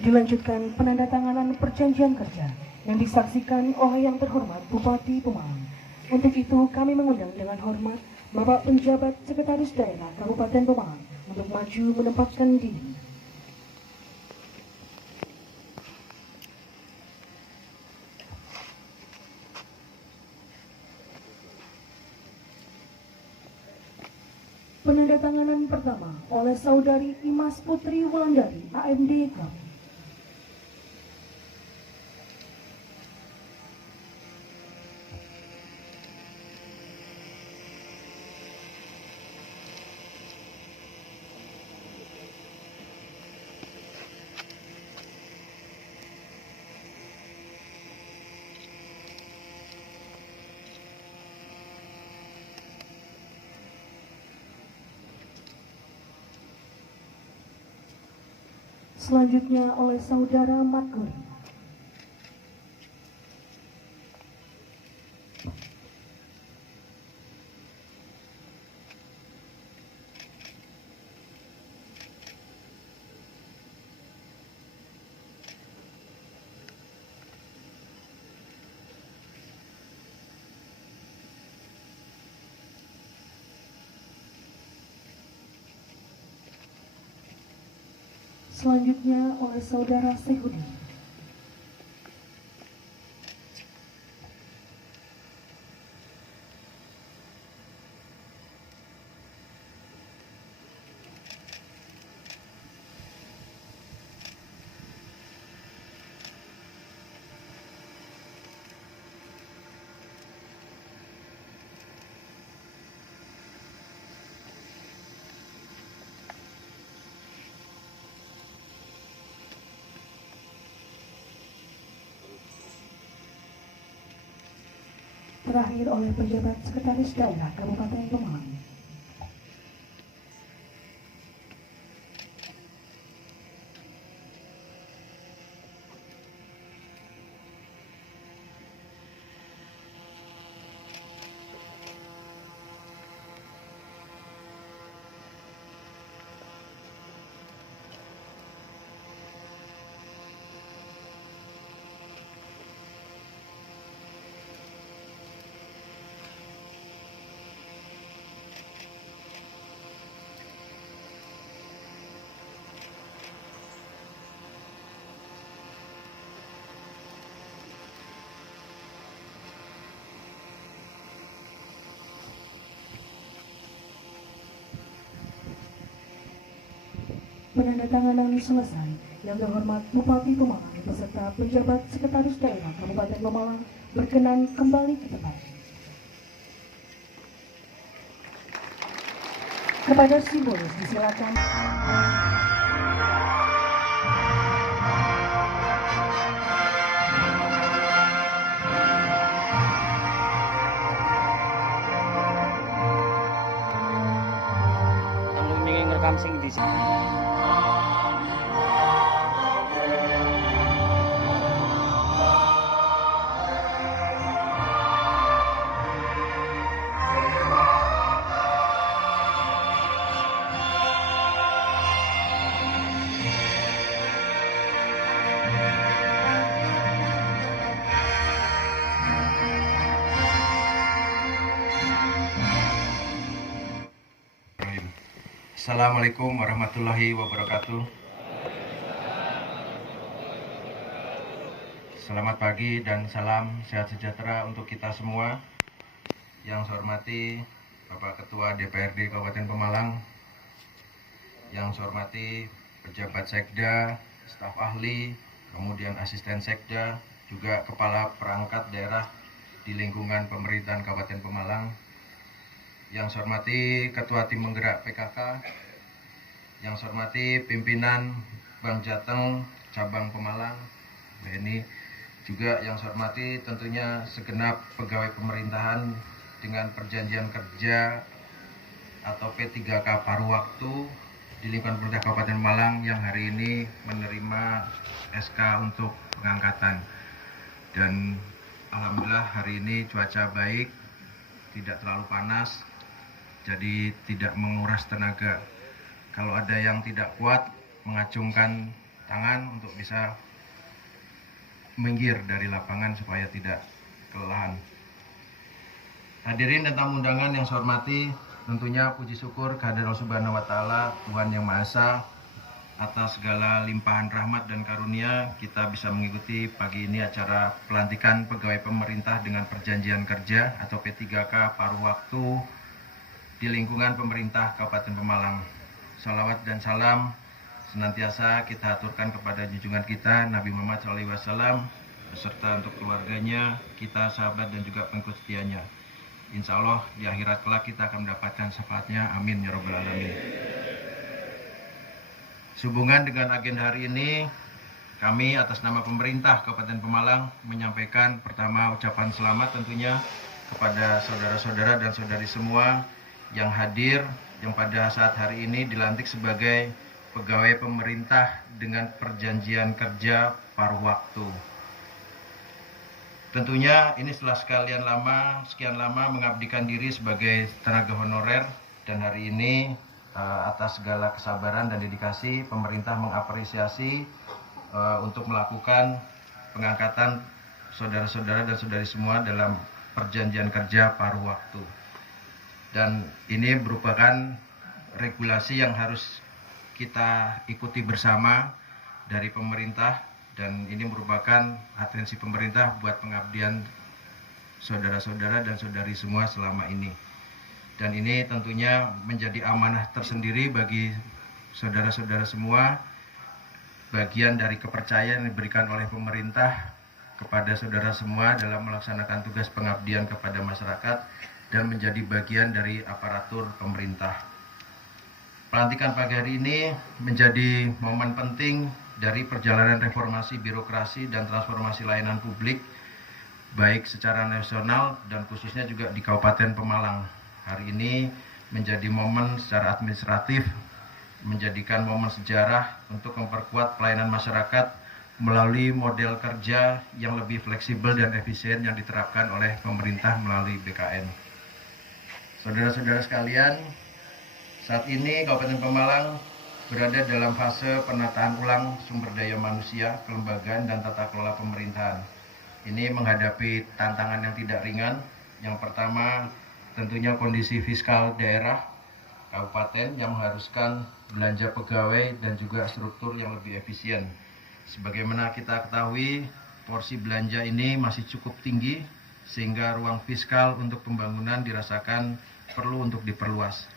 Dilanjutkan penandatanganan perjanjian kerja yang disaksikan oleh yang terhormat Bupati Pemalang. Untuk itu kami mengundang dengan hormat Bapak Penjabat Sekretaris Daerah Kabupaten Pemalang untuk maju menempatkan diri. Penandatanganan pertama oleh Saudari Imas Putri Wulandari, AMD Kami. Selanjutnya oleh Saudara Matguri. Selanjutnya oleh Saudara Sehudi. Terakhir oleh Penjabat Sekretaris Daerah Kabupaten Pemalang. Penandatanganan selesai. Yang terhormat Bupati Pemalang beserta Penjabat Sekretaris Daerah Kabupaten Pemalang berkenan kembali ke tempat. Kepada simbolis disilakan. Yang ngerekam sing di sini. Assalamualaikum warahmatullahi wabarakatuh. Selamat pagi dan salam sehat sejahtera untuk kita semua. Yang saya hormati Bapak Ketua DPRD Kabupaten Pemalang, yang saya hormati pejabat Sekda, staf ahli, kemudian asisten Sekda, juga kepala perangkat daerah di lingkungan pemerintahan Kabupaten Pemalang. Yang saya hormati Ketua Tim Penggerak PKK, yang saya hormati pimpinan Bank Jateng Cabang Pemalang, BNI, juga yang saya hormati tentunya segenap pegawai pemerintahan dengan perjanjian kerja atau P3K paruh waktu di lingkungan pemerintah Kabupaten Pemalang yang hari ini menerima SK untuk pengangkatan. Dan alhamdulillah hari ini cuaca baik, tidak terlalu panas, jadi tidak menguras tenaga. Kalau ada yang tidak kuat, mengacungkan tangan untuk bisa minggir dari lapangan supaya tidak kelelahan. Hadirin dan tamu undangan yang saya hormati, tentunya puji syukur kehadirat Allah Subhanahu wa taala, Tuhan Yang Maha Esa, atas segala limpahan rahmat dan karunia kita bisa mengikuti pagi ini acara pelantikan pegawai pemerintah dengan perjanjian kerja atau P3K paruh waktu di lingkungan pemerintah Kabupaten Pemalang. Salawat dan salam senantiasa kita aturkan kepada junjungan kita Nabi Muhammad SAW beserta untuk keluarganya, kita, sahabat dan juga pengikut setianya. Insya Allah di akhirat kelak kita akan mendapatkan syafaatnya. Amin ya Rabbal Alamin. Sehubungan dengan agenda hari ini, kami atas nama pemerintah Kabupaten Pemalang menyampaikan pertama ucapan selamat tentunya kepada saudara-saudara dan saudari semua yang hadir yang pada saat hari ini dilantik sebagai pegawai pemerintah dengan perjanjian kerja paruh waktu. Tentunya ini setelah sekian lama mengabdikan diri sebagai tenaga honorer, dan hari ini atas segala kesabaran dan dedikasi pemerintah mengapresiasi untuk melakukan pengangkatan saudara-saudara dan saudari semua dalam perjanjian kerja paruh waktu. Dan ini merupakan regulasi yang harus kita ikuti bersama dari pemerintah, dan ini merupakan atensi pemerintah buat pengabdian saudara-saudara dan saudari semua selama ini. Dan ini tentunya menjadi amanah tersendiri bagi saudara-saudara semua, bagian dari kepercayaan yang diberikan oleh pemerintah kepada saudara semua dalam melaksanakan tugas pengabdian kepada masyarakat dan menjadi bagian dari aparatur pemerintah. Pelantikan pagi hari ini menjadi momen penting dari perjalanan reformasi birokrasi dan transformasi layanan publik, baik secara nasional dan khususnya juga di Kabupaten Pemalang. Hari ini menjadi momen secara administratif, menjadikan momen sejarah untuk memperkuat pelayanan masyarakat melalui model kerja yang lebih fleksibel dan efisien yang diterapkan oleh pemerintah melalui BKN. Saudara-saudara sekalian, saat ini Kabupaten Pemalang berada dalam fase penataan ulang sumber daya manusia, kelembagaan, dan tata kelola pemerintahan. Ini menghadapi tantangan yang tidak ringan. Yang pertama, tentunya kondisi fiskal daerah kabupaten yang mengharuskan belanja pegawai dan juga struktur yang lebih efisien. Sebagaimana kita ketahui, porsi belanja ini masih cukup tinggi, sehingga ruang fiskal untuk pembangunan dirasakan perlu untuk diperluas.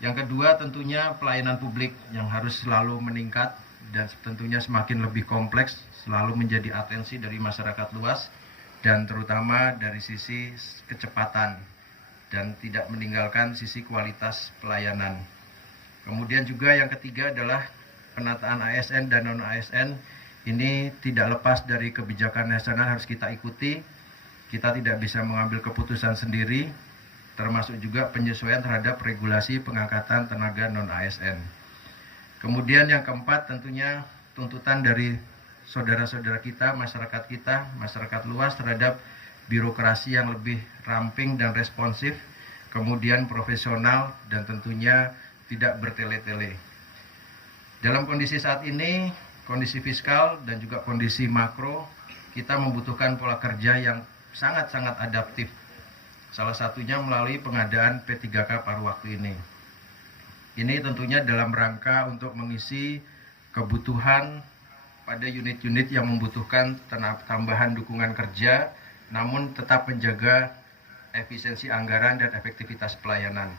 Yang kedua, tentunya pelayanan publik yang harus selalu meningkat dan tentunya semakin lebih kompleks, selalu menjadi atensi dari masyarakat luas dan terutama dari sisi kecepatan dan tidak meninggalkan sisi kualitas pelayanan. Kemudian juga yang ketiga adalah penataan ASN dan non-ASN. Ini tidak lepas dari kebijakan nasional harus kita ikuti. Kita tidak bisa mengambil keputusan sendiri, termasuk juga penyesuaian terhadap regulasi pengangkatan tenaga non-ASN. Kemudian yang keempat tentunya tuntutan dari saudara-saudara kita, masyarakat luas terhadap birokrasi yang lebih ramping dan responsif, kemudian profesional dan tentunya tidak bertele-tele. Dalam kondisi saat ini, kondisi fiskal dan juga kondisi makro, kita membutuhkan pola kerja yang sangat-sangat adaptif. Salah satunya melalui pengadaan P3K paruh waktu ini. Ini tentunya dalam rangka untuk mengisi kebutuhan pada unit-unit yang membutuhkan tambahan dukungan kerja, namun tetap menjaga efisiensi anggaran dan efektivitas pelayanan.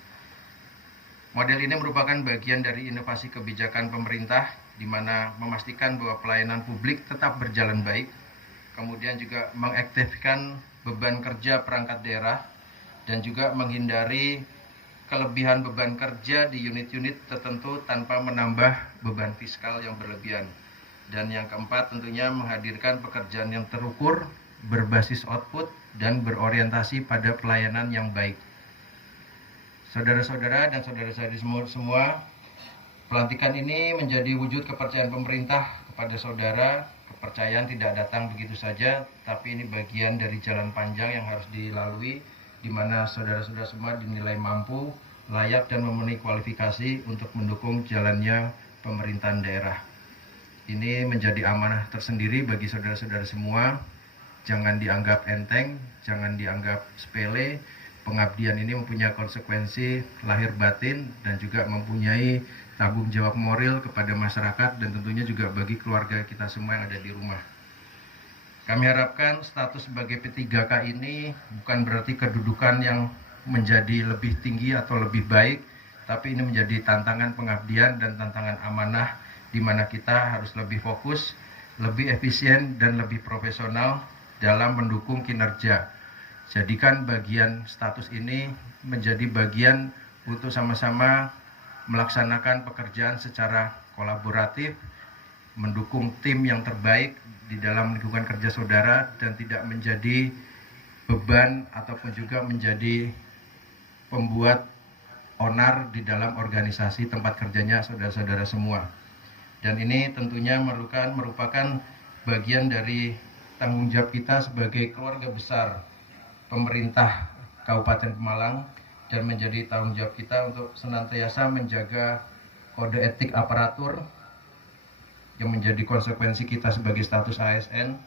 Model ini merupakan bagian dari inovasi kebijakan pemerintah, di mana memastikan bahwa pelayanan publik tetap berjalan baik, kemudian juga mengaktifkan beban kerja perangkat daerah, dan juga menghindari kelebihan beban kerja di unit-unit tertentu tanpa menambah beban fiskal yang berlebihan. Dan yang keempat tentunya menghadirkan pekerjaan yang terukur, berbasis output, dan berorientasi pada pelayanan yang baik. Saudara-saudara dan saudara-saudari semua, pelantikan ini menjadi wujud kepercayaan pemerintah kepada saudara. Kepercayaan tidak datang begitu saja, tapi ini bagian dari jalan panjang yang harus dilalui, di mana saudara-saudara semua dinilai mampu, layak, dan memenuhi kualifikasi untuk mendukung jalannya pemerintahan daerah. Ini menjadi amanah tersendiri bagi saudara-saudara semua. Jangan dianggap enteng, jangan dianggap sepele. Pengabdian ini mempunyai konsekuensi lahir batin dan juga mempunyai tanggung jawab moral kepada masyarakat dan tentunya juga bagi keluarga kita semua yang ada di rumah. Kami harapkan status sebagai P3K ini bukan berarti kedudukan yang menjadi lebih tinggi atau lebih baik, tapi ini menjadi tantangan pengabdian dan tantangan amanah di mana kita harus lebih fokus, lebih efisien dan lebih profesional dalam mendukung kinerja. Jadikan bagian status ini menjadi bagian untuk sama-sama melaksanakan pekerjaan secara kolaboratif, mendukung tim yang terbaik di dalam lingkungan kerja saudara dan tidak menjadi beban ataupun juga menjadi pembuat onar di dalam organisasi tempat kerjanya saudara-saudara semua. Dan ini tentunya merupakan bagian dari tanggung jawab kita sebagai keluarga besar pemerintah Kabupaten Pemalang dan menjadi tanggung jawab kita untuk senantiasa menjaga kode etik aparatur yang menjadi konsekuensi kita sebagai status ASN,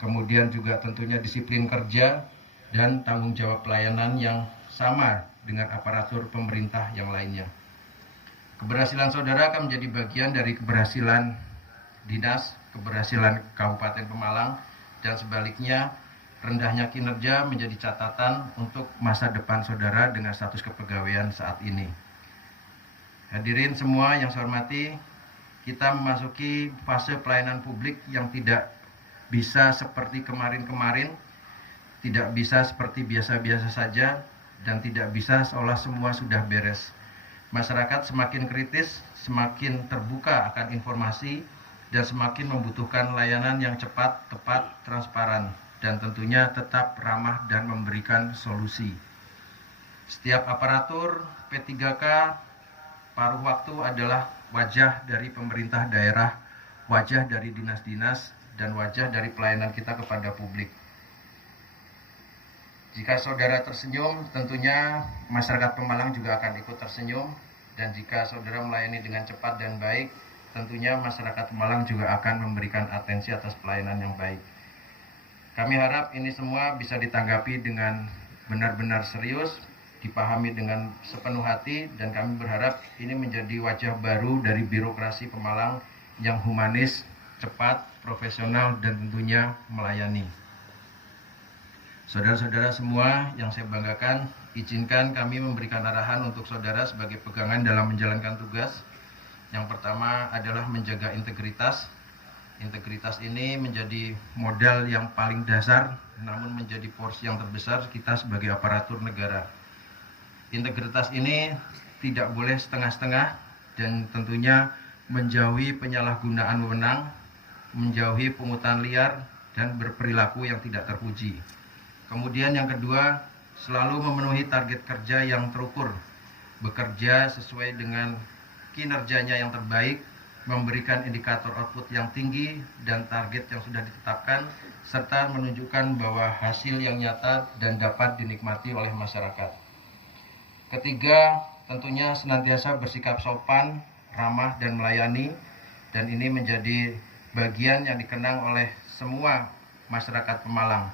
kemudian juga tentunya disiplin kerja dan tanggung jawab pelayanan yang sama dengan aparatur pemerintah yang lainnya. Keberhasilan saudara akan menjadi bagian dari keberhasilan dinas, keberhasilan Kabupaten Pemalang, dan sebaliknya rendahnya kinerja menjadi catatan untuk masa depan saudara dengan status kepegawaian saat ini. Hadirin semua yang saya hormati, kita memasuki fase pelayanan publik yang tidak bisa seperti kemarin-kemarin, tidak bisa seperti biasa-biasa saja, dan tidak bisa seolah semua sudah beres. Masyarakat semakin kritis, semakin terbuka akan informasi, dan semakin membutuhkan layanan yang cepat, tepat, transparan, dan tentunya tetap ramah dan memberikan solusi. Setiap aparatur P3K paruh waktu adalah wajah dari pemerintah daerah, wajah dari dinas-dinas, dan wajah dari pelayanan kita kepada publik. Jika saudara tersenyum, tentunya masyarakat Pemalang juga akan ikut tersenyum. Dan jika saudara melayani dengan cepat dan baik, tentunya masyarakat Pemalang juga akan memberikan atensi atas pelayanan yang baik. Kami harap ini semua bisa ditanggapi dengan benar-benar serius, dipahami dengan sepenuh hati, dan kami berharap ini menjadi wajah baru dari birokrasi Pemalang yang humanis, cepat, profesional, dan tentunya melayani. Saudara-saudara semua yang saya banggakan, izinkan kami memberikan arahan untuk saudara sebagai pegangan dalam menjalankan tugas. Yang pertama adalah menjaga integritas. Integritas ini menjadi modal yang paling dasar, namun menjadi porsi yang terbesar kita sebagai aparatur negara. Integritas ini tidak boleh setengah-setengah dan tentunya menjauhi penyalahgunaan wewenang, menjauhi pungutan liar, dan berperilaku yang tidak terpuji. Kemudian yang kedua, selalu memenuhi target kerja yang terukur, bekerja sesuai dengan kinerjanya yang terbaik, memberikan indikator output yang tinggi dan target yang sudah ditetapkan, serta menunjukkan bahwa hasil yang nyata dan dapat dinikmati oleh masyarakat. Ketiga, tentunya senantiasa bersikap sopan, ramah, dan melayani, dan ini menjadi bagian yang dikenang oleh semua masyarakat Pemalang.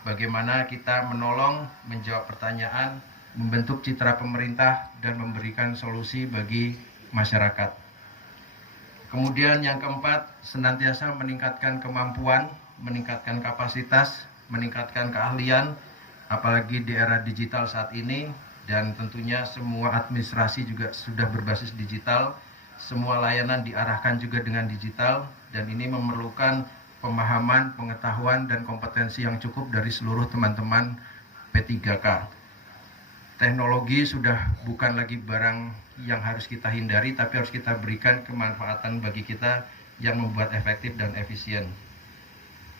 Bagaimana kita menolong, menjawab pertanyaan, membentuk citra pemerintah, dan memberikan solusi bagi masyarakat. Kemudian yang keempat, senantiasa meningkatkan kemampuan, meningkatkan kapasitas, meningkatkan keahlian, apalagi di era digital saat ini, dan tentunya semua administrasi juga sudah berbasis digital, semua layanan diarahkan juga dengan digital, dan ini memerlukan pemahaman, pengetahuan, dan kompetensi yang cukup dari seluruh teman-teman P3K. Teknologi sudah bukan lagi barang yang harus kita hindari, tapi harus kita berikan kemanfaatan bagi kita yang membuat efektif dan efisien.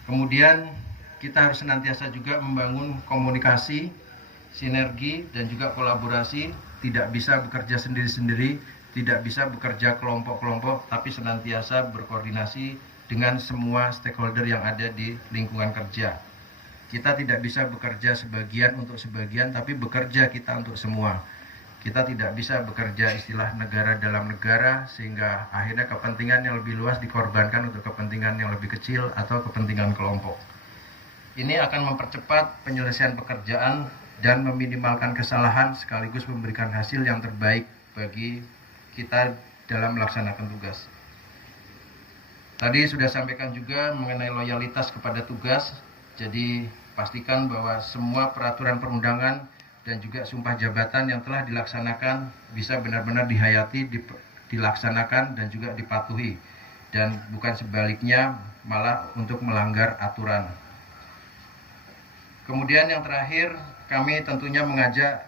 Kemudian kita harus senantiasa juga membangun komunikasi, sinergi, dan juga kolaborasi. Tidak bisa bekerja sendiri-sendiri, tidak bisa bekerja kelompok-kelompok, tapi senantiasa berkoordinasi dengan semua stakeholder yang ada di lingkungan kerja. Kita tidak bisa bekerja sebagian untuk sebagian, tapi bekerja kita untuk semua. Kita tidak bisa bekerja istilah negara dalam negara, sehingga akhirnya kepentingan yang lebih luas dikorbankan untuk kepentingan yang lebih kecil atau kepentingan kelompok. Ini akan mempercepat penyelesaian pekerjaan dan meminimalkan kesalahan sekaligus memberikan hasil yang terbaik bagi kita dalam melaksanakan tugas. Tadi sudah sampaikan juga mengenai loyalitas kepada tugas, jadi pastikan bahwa semua peraturan perundangan dan juga sumpah jabatan yang telah dilaksanakan bisa benar-benar dihayati, dilaksanakan dan juga dipatuhi, dan bukan sebaliknya malah untuk melanggar aturan. Kemudian yang terakhir, kami tentunya mengajak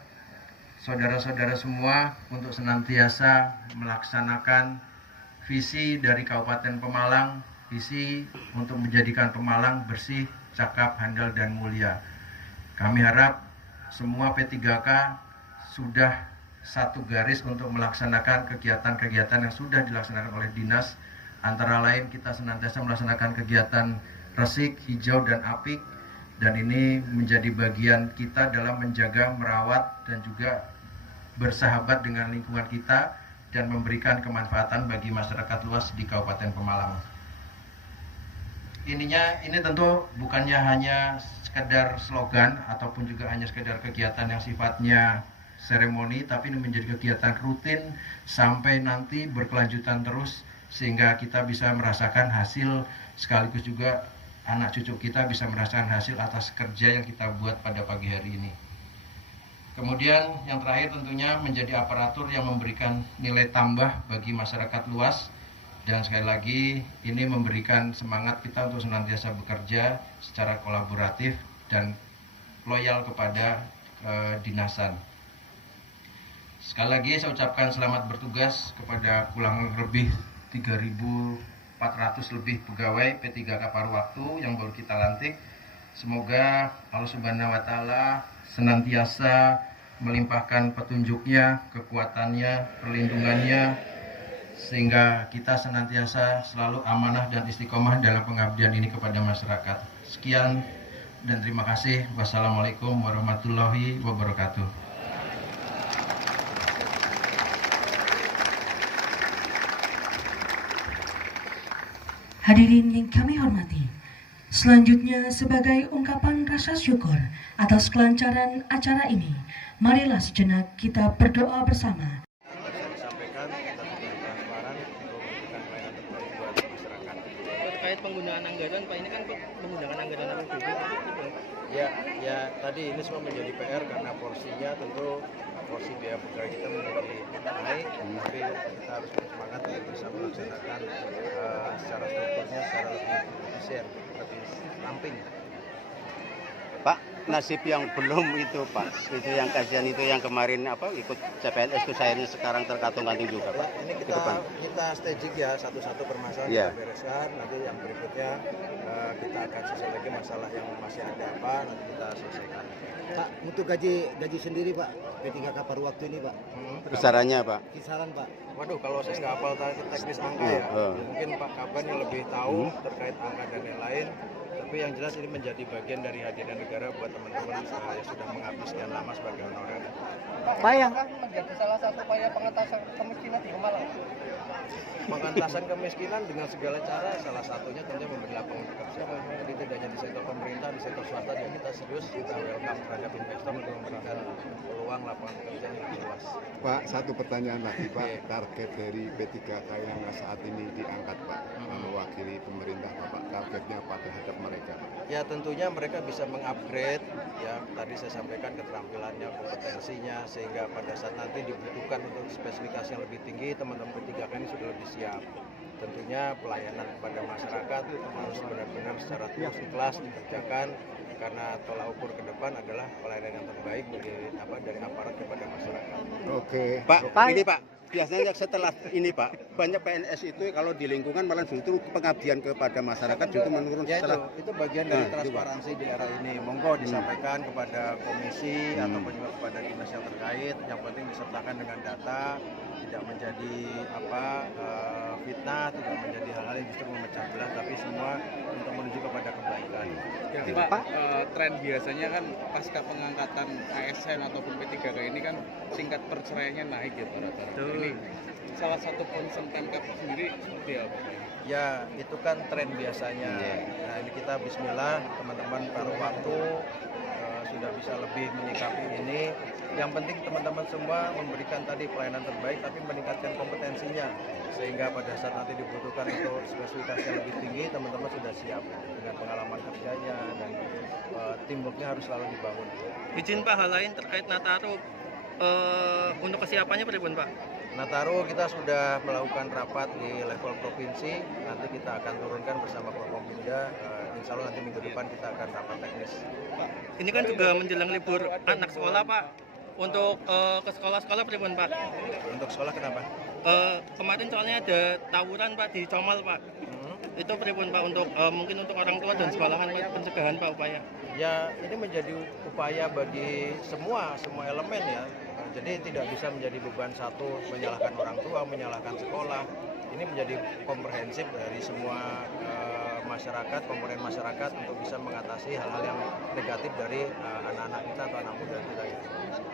saudara-saudara semua untuk senantiasa melaksanakan visi dari Kabupaten Pemalang, visi untuk menjadikan Pemalang bersih, cakap, handal, dan mulia. Kami harap semua P3K sudah satu garis untuk melaksanakan kegiatan-kegiatan yang sudah dilaksanakan oleh dinas. Antara lain kita senantiasa melaksanakan kegiatan resik, hijau, dan apik. Dan ini menjadi bagian kita dalam menjaga, merawat, dan juga bersahabat dengan lingkungan kita dan memberikan kemanfaatan bagi masyarakat luas di Kabupaten Pemalang. Ini tentu bukannya hanya sekedar slogan ataupun juga hanya sekedar kegiatan yang sifatnya seremoni, tapi ini menjadi kegiatan rutin sampai nanti berkelanjutan terus, sehingga kita bisa merasakan hasil, sekaligus juga anak cucu kita bisa merasakan hasil atas kerja yang kita buat pada pagi hari ini. Kemudian yang terakhir tentunya menjadi aparatur yang memberikan nilai tambah bagi masyarakat luas, dan sekali lagi ini memberikan semangat kita untuk senantiasa bekerja secara kolaboratif dan loyal kepada dinasan. Sekali lagi saya ucapkan selamat bertugas kepada kurang lebih 3.400 lebih pegawai P3K paruh waktu yang baru kita lantik. Semoga Allah Subhanahu wa Ta'ala senantiasa melimpahkan petunjuknya, kekuatannya, perlindungannya, sehingga kita senantiasa selalu amanah dan istiqomah dalam pengabdian ini kepada masyarakat. Sekian dan terima kasih. Wassalamualaikum warahmatullahi wabarakatuh. Hadirin yang kami hormati, selanjutnya sebagai ungkapan rasa syukur atas kelancaran acara ini, marilah sejenak kita berdoa bersama. Terkait penggunaan anggaran, Pak, ini kan menggunakan anggaran APBD. Ya tadi ini semua menjadi PR karena porsinya tentu porsi biaya pegawai kita menjadi naik, tapi kita harus bersemangat untuk bisa melaksanakan secara strukturnya secara lebih efisien, lebih ramping. Pak, nasib yang belum itu Pak, itu yang kasihan itu yang kemarin ikut CPNS itu sayangnya sekarang terkatung-katung juga Pak. Ini kita staging ya, satu-satu permasalahan kita bereskan, nanti yang berikutnya kita akan selesai lagi masalah yang masih ada apa, nanti kita selesaikan. Pak, untuk gaji sendiri Pak, P3K paruh waktu ini Pak. Besarannya Pak. Kisaran Pak. Waduh, kalau saya nggak hafal teknis angka ya, mungkin Pak Kaban yang lebih tahu terkait angka dan lain-lain. Tapi yang jelas ini menjadi bagian dari hadiah negara buat teman-teman yang sudah mengabdi sekian lama sebagai honorer. Pak, yang menjadi salah satu upaya pengentasan kemiskinan di Pemalang. Pengentasan kemiskinan dengan segala cara, salah satunya tentunya memberi lapangan pekerjaan. Jadi tidak hanya di sektor pemerintah, di sektor swasta juga kita serius, kita welcome terhadap investor untuk memberikan peluang lapangan pekerjaan yang luas. Pak, satu pertanyaan lagi Pak, target dari P3K yang saat ini diangkat Pak, mewakili pemerintah Pak, targetnya apa terhadap mereka? Ya tentunya mereka bisa mengupgrade, ya tadi saya sampaikan keterampilannya, kompetensinya, sehingga pada saat nanti dibutuhkan untuk spesifikasi yang lebih tinggi, teman-teman P3K ini sudah lebih siap. Tentunya pelayanan kepada masyarakat harus benar-benar secara tulus ikhlas dikerjakan, karena tolak ukur ke depan adalah pelayanan yang terbaik dari aparat kepada masyarakat. Oke. Pak, ini Pak, biasanya setelah ini Pak, banyak PNS itu kalau di lingkungan malah justru pengabdian kepada masyarakat justru menurun Ya setelah. itu bagian dari transparansi di era ini. Monggo disampaikan kepada komisi ataupun juga kepada dinas yang terkait. Yang penting disertakan dengan data, tidak menjadi fitnah fitnah, tidak menjadi hal-hal yang justru memecah belah, tapi semua untuk menuju kepada kebaikan. Jadi Pak, tren biasanya kan pasca pengangkatan ASN ataupun P3K ini kan tingkat perceraiannya naik ya rata-rata. Ini salah satu concern Pemkab sendiri seperti apa? Ya, itu kan tren biasanya. Nah, ini kita bismillah, teman-teman paruh waktu sudah bisa lebih menyikapi ini. Yang penting teman-teman semua memberikan tadi pelayanan terbaik, tapi meningkatkan kompetensinya. Sehingga pada saat nanti dibutuhkan untuk spesifikasi yang lebih tinggi, teman-teman sudah siap dengan pengalaman kerjanya dan teamworknya harus selalu dibangun. Izin Pak, hal lain terkait Nataru untuk kesiapannya pripun Pak? Nataru kita sudah melakukan rapat di level provinsi, nanti kita akan turunkan bersama Forkompimda. Insya Allah nanti minggu depan kita akan rapat teknis. Ini kan juga menjelang libur anak sekolah Pak. Untuk ke sekolah-sekolah pripun Pak? Untuk sekolah kenapa? Kemarin soalnya ada tawuran Pak di Comal Pak. Itu pripun Pak untuk mungkin untuk orang tua dan sekolahan Pak, pencegahan Pak upaya? Ya, ini menjadi upaya bagi semua elemen ya. Jadi tidak bisa menjadi beban satu, menyalahkan orang tua, menyalahkan sekolah. Ini menjadi komprehensif dari semua masyarakat, komponen masyarakat untuk bisa mengatasi hal-hal yang negatif dari anak-anak kita atau anak muda kita.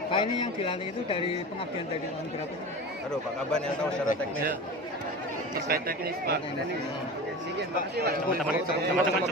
Pak, ini yang dilantik itu dari pengabdian dari tahun berapa? Aduh, Pak Kaban yang tahu secara teknis. Ya, terkait teknis Pak. Teknis. Teman-teman